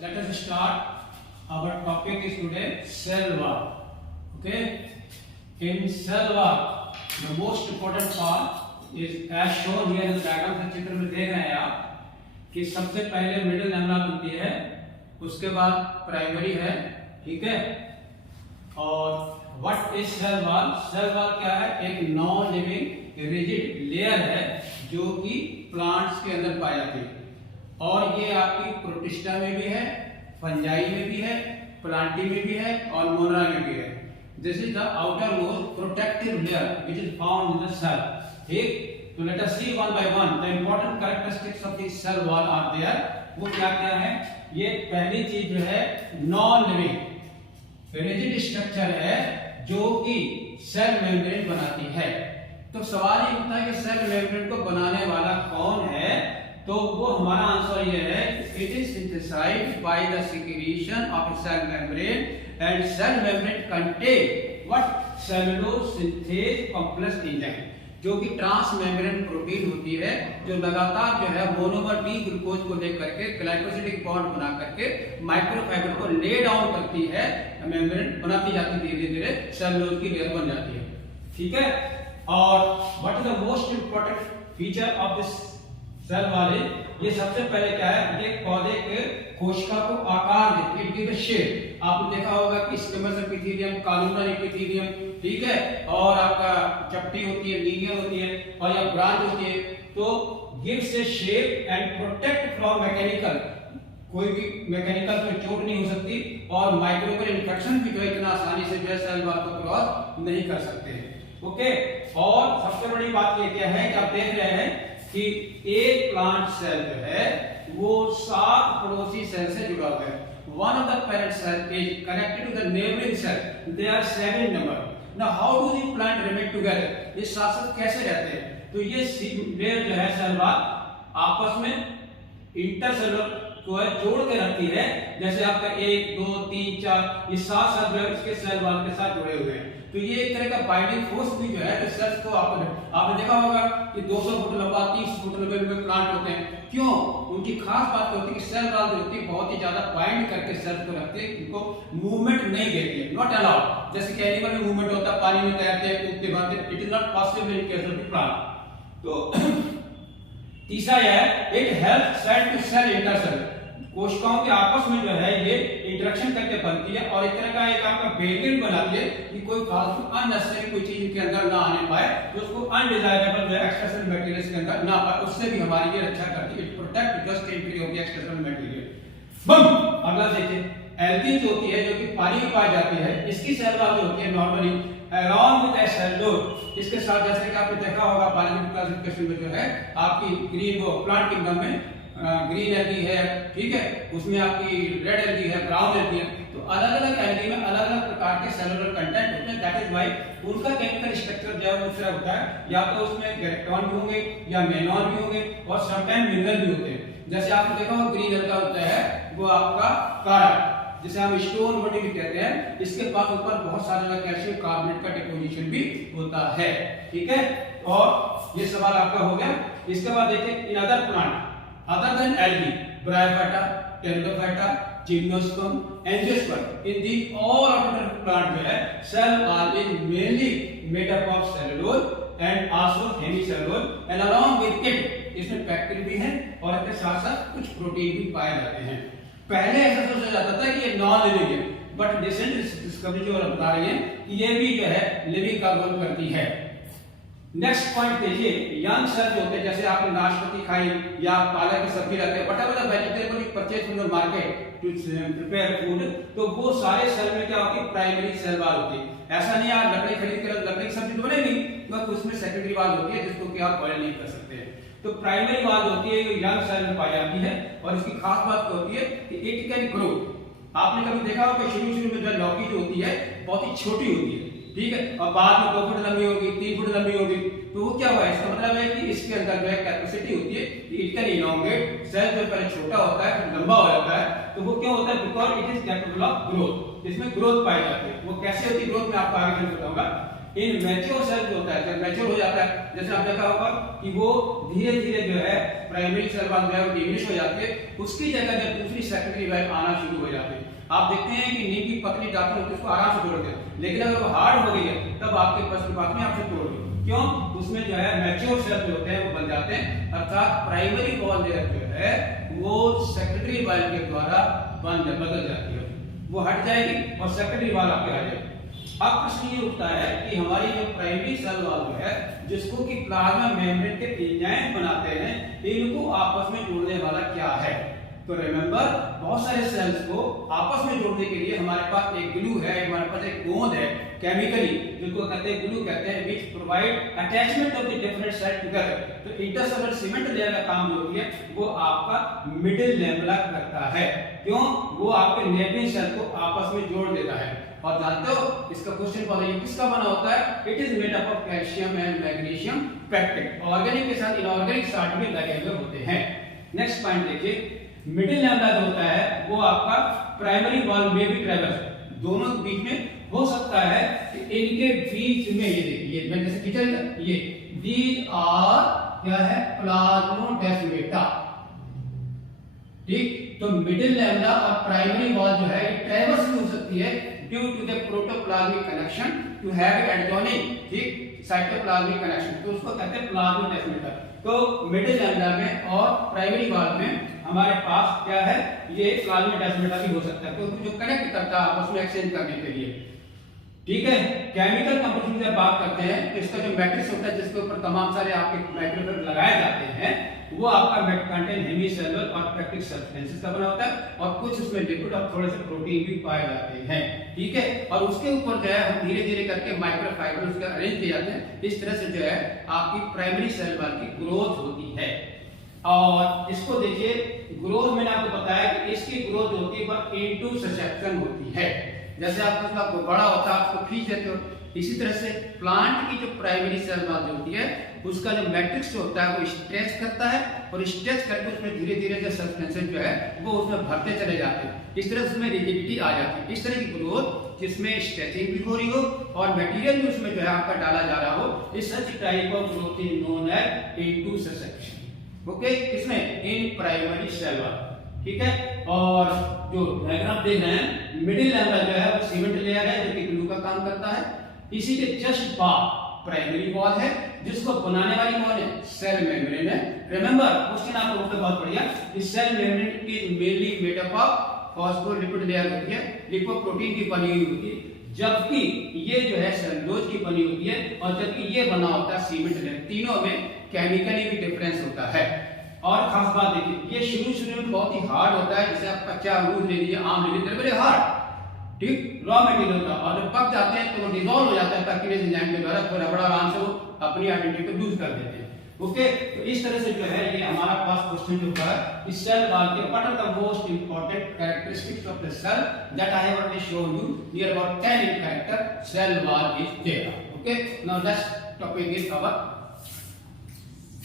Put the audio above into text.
let us start. Our topic is today cell wall. Okay. In cell wall, the most important part is as shown here in the diagram से चित्र में देख रहे हैं आप कि सबसे पहले मिडिल लैमेला बनती है, उसके बाद प्राइमरी है, ठीक है। और what is cell wall? Cell wall क्या है? एक नॉन लिविंग रिजिड लेयर है जो कि प्लांट्स के अंदर पाई जाती है और ये आपकी प्रोटिस्टा में भी है, फंजाई में भी है, प्लांटी में भी है और मोनरा में भी है। This is the outer most protective layer which is found in the cell. ठीक, तो let us see one by one the important characteristics of the cell wall are there. वो क्या क्या है? ये पहली चीज जो है नॉन लिविंग रिजिड स्ट्रक्चर है जो कि सेल मेम्ब्रेन बनाती है। तो सवाल ये उठता है कि सेल मेम्ब्रेन को बनाने वाला कौन है? तो वो हमारा आंसर ये है, it is synthesised by the secretion of cell membrane and cell membrane contain what cellulose synthase complex enzyme, जो कि ट्रांस मेम्ब्रेन प्रोटीन होती है जो लगातार जो है मोनोमर डी ग्लूकोज को लेकर के ग्लाइकोसिडिक बॉन्ड बना करके माइक्रोफाइबर को ले डाउन करती है, मेम्ब्रेन बनाती जाती है, धीरे धीरे सेलुलोज की लेयर बन जाती है। ठीक है। और what is the most important feature of this cell वाले, ये सबसे पहले क्या है, ये पौधे के कोशिका को आकार देती है, इट गिव्स शेप। आपने देखा होगा कि स्क्वेमस एपिथेलियम, कॉलमनर एपिथेलियम, ठीक है, और आपका चपटी होती है, लीनियर होती है और या ब्रांच होती है। तो gives A shape and protect from mechanical, कोई भी मैकेनिकल में चोट नहीं हो सकती और माइक्रोबियल इन्फेक्शन भी जो इतना आसानी से जो सेल वॉल को क्रॉस नहीं कर सकते हैं। ओके। और सबसे बड़ी बात ये क्या है कि आप देख रहे हैं कि एक प्लांट सेल जो है वो 7 पड़ोसी सेल से जुड़ा हुआ है। One of the parent cell is connected to the neighbouring cell, they are 7 number. Now how do the plant remain together? ये साथ साथ कैसे रहते हैं? तो ये लेयर जो है सेल वॉल आपस में इंटरसेलुलर को है जोड़ के रखती है। जैसे आपका 1 2 3 4 ये 7 सेल जो है इसके सेल वॉल के साथ जुड़े हुए हैं। तो ये एक तरह का बाइंडिंग फोर्स भी जो है तो सेल्स को आपने देखा होगा कि 200 फुट लंबा 300 फुट लंबे प्लांट होते हैं। क्यों? उनकी खास बात होती है कि सेल वॉल जो होती है बहुत ही ज्यादा बाइंड करके सेल्स को रखते हैं, उनको मूवमेंट नहीं देती है, नॉट अलाउड। जैसे कि एनिमल में मूवमेंट होता है, पानी में तैरते हैं, कूदते भागते, it is not possible in case of the plant. तो तीसरा यह है, it helps cell to cell intercell, कोशिकाओं के आपस में जो है ये इंटरेक्शन करके बनती है और एक तरह का एक आपका बैरियर बनाती है कि कोई फालतू अननेसेसरी कोई चीज इनके अंदर ना आने पाए, जो उसको अनडिजायरेबल जो है एक्सटर्नल मटेरियल्स के अंदर ना पाए, उससे भी हमारी ये रक्षा करती है। It protect just entry of the external material. बम। अगला देखिए, एल्कीन जो होती है जो कि पानी में पाई जाती है, इसकी सेल वॉल जो होती है नॉर्मली along with सेलुलोज, इसके साथ जैसे कि आपने देखा होगा बायोलॉजिकल क्लासिफिकेशन में जो है आपकी ग्रीन वो प्लांट किंगडम में ग्रीन एल्गी है, ठीक है, उसमें आपकी रेड एल्गी है, ब्राउन एल्गी है। तो अलग अलग एल्गी में अलग अलग प्रकार के सेलुलर कंटेंट होते हैं। दैट इज व्हाई उनका केमिकल स्ट्रक्चर जो है वो दूसरा होता है, या तो उसमें गैलेक्टॉन भी होंगे या मेनॉन भी होंगे और समटाइम मिनरल भी होते हैं। जैसे आपने देखा होगा ग्रीन एल्गा होता है वो आपका कारक, जिसे हम स्टोन बॉडी भी कहते हैं, इसके पास ऊपर बहुत सारा कैल्शियम कार्बोनेट का डिपोजिशन भी होता है। ठीक है। और ये सवाल आपका हो गया। इसके बाद देखिए, in other plant other than algae, bryophyta, pteridophyta, gymnosperm, angiosperm, in the all orbital plant जो है cell wall is mainly made up of cellulose and also hemicellulose, and along with it इसमें पैक्टिन भी है और इसके साथ साथ कुछ प्रोटीन भी पाए जाते हैं। पहले ऐसा सोचा जाता था कि ये नॉन लिविंग है, बट रिसेंट डिस्कवरी जो बता रही है कि ये भी जो है लिविंग का रोल करती है। नेक्स्ट पॉइंट देखिए, यंग सेल जो होते हैं, जैसे आपने नाशपाती खाई या पालक की सब्जी रखते हैं, whatever the vegetable you purchase from the market to prepare food, तो वो सारे सेल में क्या होती है, प्राइमरी सेल वॉल होती है। ऐसा नहीं आप लकड़ी खरीद कर लकड़ी की सब्जी तो बनेगी, तो उसमें सेकेंडरी वॉल होती है जिसको कि आप बॉयल नहीं कर सकते। तो प्राइमरी वॉल होती है यंग सेल में पाई जाती है और इसकी खास बात होती है कि इट कैन ग्रो। आपने कभी देखा होगा शुरू में जो लौकी जो होती है बहुत ही छोटी होती है, ठीक है, और बाद में 2 फुट लंबी होगी, 3 फुट लंबी होगी। तो वो क्या हुआ, इसका मतलब है कि इसके अंदर जो है कैपेसिटी होती है कि इट कैन इलोंगेट। सेल जो पहले छोटा होता है फिर लंबा हो जाता है, तो वो क्यों होता है? Because it is capable of growth, इसमें ग्रोथ पाई जाती है। वो कैसे होती है ग्रोथ, मैं आपको आगे चल बताऊंगा। इन मैच्योर सेल जो होता है, जब मैच्योर हो जाता है, जैसे आप देखा होगा कि वो धीरे धीरे जो है प्राइमरी सेल वॉल जो है वो डिमिनिश हो जाते हैं, उसकी जगह जब दूसरी सेकेंडरी वॉल आना शुरू हो जाती है। आप देखते हैं कि नीम की पतली दातुन होती है, उसको आराम से तोड़ते हैं, लेकिन अगर वो हार्ड हो गई है तब आपके पश्चपात में आपसे तोड़ दी। क्यों? उसमें जो है मैच्योर सेल जो होते हैं वो बन जाते हैं, अर्थात प्राइमरी वॉल लेयर जो है वो सेकेंडरी वॉल के द्वारा बदल जाती है, वो हट जाएगी और सेकेंडरी वॉल आपके आ जाएगी। अब प्रश्न ये उठता है कि हमारी जो प्राइमरी सेल वॉल जो है, जिसको कि प्लाज्मा मेम्ब्रेन के एंजाइम बनाते हैं, इनको आपस में जोड़ने वाला क्या है? तो रिमेंबर, बहुत सारे सेल्स को आपस में जोड़ने के लिए हमारे पास एक ग्लू है, हमारे पास एक गोंद है केमिकली, जिसको कहते हैं ग्लू कहते हैं, which provide attachment of the different cell together. तो इंटरसेलुलर सीमेंट लेयर का काम जो होती है वो आपका मिडिल लैमेला करता है। क्यों? वो आपके नेबलिंग सेल को आपस में जोड़ देता है। और जानते हो इसका क्वेश्चन फॉलो किसका बना होता है? It is made up of calcium and magnesium pectin. Organic के साथ इनऑर्गेनिक साल्ट भी लगे हुए होते हैं। नेक्स्ट पॉइंट देखिए, मिडिल लैमेला जो होता है वो आपका प्राइमरी वॉल में भी ट्रैवर्स, दोनों के बीच में हो सकता है कि इनके बीच में ये देखिए, मैं जैसे खींचा ये दीज आर क्या है, प्लाज्मोडेस्माटा, ठीक। तो मिडिल लैमेला और प्राइमरी वॉल जो है ट्रैवर्स भी हो सकती है due to the protoplasmic connection to have adjoining, ठीक, साइटोप्लाज्मिक कनेक्शन, तो उसको कहते हैं प्लाज्मोडेस्माटा। तो मिडिल लैमेला में और प्राइमरी वॉल में हमारे पास क्या है, ये प्लाज्मोडेस्माटा भी हो सकता है, तो जो कनेक्ट करता है आपस में एक्सचेंज करने के लिए, ठीक है। केमिकल कंपोजिशन की बात करते हैं तो इसका जो मैट्रिक्स होता है, जिसके ऊपर तमाम सारे आपके माइक्रोफिल्म लगाए जाते हैं, वो आपका कंटेन हेमीसेलुलर और पेक्टिक सब्सटेंसेस का बना होता है, और कुछ उसमें लिपिड और थोड़े से प्रोटीन भी पाए जाते हैं, ठीक है। और उसके ऊपर जो है हम धीरे धीरे करके माइक्रोफाइबर उसके अरेंज किए जाते हैं। इस तरह से जो है आपकी प्राइमरी सेल वॉल की ग्रोथ होती है। और इसको देखिए, ग्रोथ मैंने आपको बताया कि इसकी ग्रोथ होती है पर इनटू ससेप्शन होती है। जैसे आप उसका बड़ा होता है आपको खींच देते हो, इसी तरह से प्लांट की जो प्राइमरी सेल वॉल होती है उसका जो मैट्रिक्स होता है वो स्ट्रेच करता है, और स्ट्रेच करके उसमें धीरे धीरे जो सब्सटेंसेस जो है वो उसमें भरते चले जाते हैं। इस तरह से उसमें रिजिडिटी आ जाती है। इस तरह की ग्रोथ जिसमें स्ट्रेचिंग भी हो रही हो और मटेरियल भी उसमें जो है आपका डाला जा रहा हो, इस such type of growth is known as intussusception. Okay, इसमें इन प्राइमरी सेल वॉल, ठीक है। और जो डायग्राम देख रहे हैं, मिडिल लैमेला जो है वो सीमेंट लेयर है जो कि ग्लू का काम करता है। इसी के जस्ट बाद प्राइमरी वॉल है, जिसको बनाने वाली कौन है? सेल मेम्ब्रेन है। रिमेंबर, क्वेश्चन आपको उससे बहुत बढ़िया, इस cell membrane is mainly made up of phospholipid layer होती है, लिपोप्रोटीन की बनी हुई होती है, जबकि ये जो है सेलुलोज की बनी होती है, और जबकि ये बना होता है सीमेंट लेयर। तीनों में केमिकली भी डिफरेंस होता है। और खास बात देखिए, ये शुरू में बहुत ही हार्ड होता है, जैसे आप कच्चा अमरूद ले लीजिए, आम ले लीजिए, बड़े हार्ड, ठीक, रॉ मटेरियल होता है, और जब पक जाते हैं तो वो डिसॉल्व हो जाता है बैक्टीरिया एंजाइम के द्वारा, थोड़ा बड़ा आराम से वो अपनी आइडेंटिटी को लूज कर देते हैं। ओके, तो इस तरह से जो है ये हमारा पास क्वेश्चन जो है इस सेल वॉल के what are the most important characteristics of the cell that I have already shown you, near about 10 in character cell wall is there. Okay, now next topic is our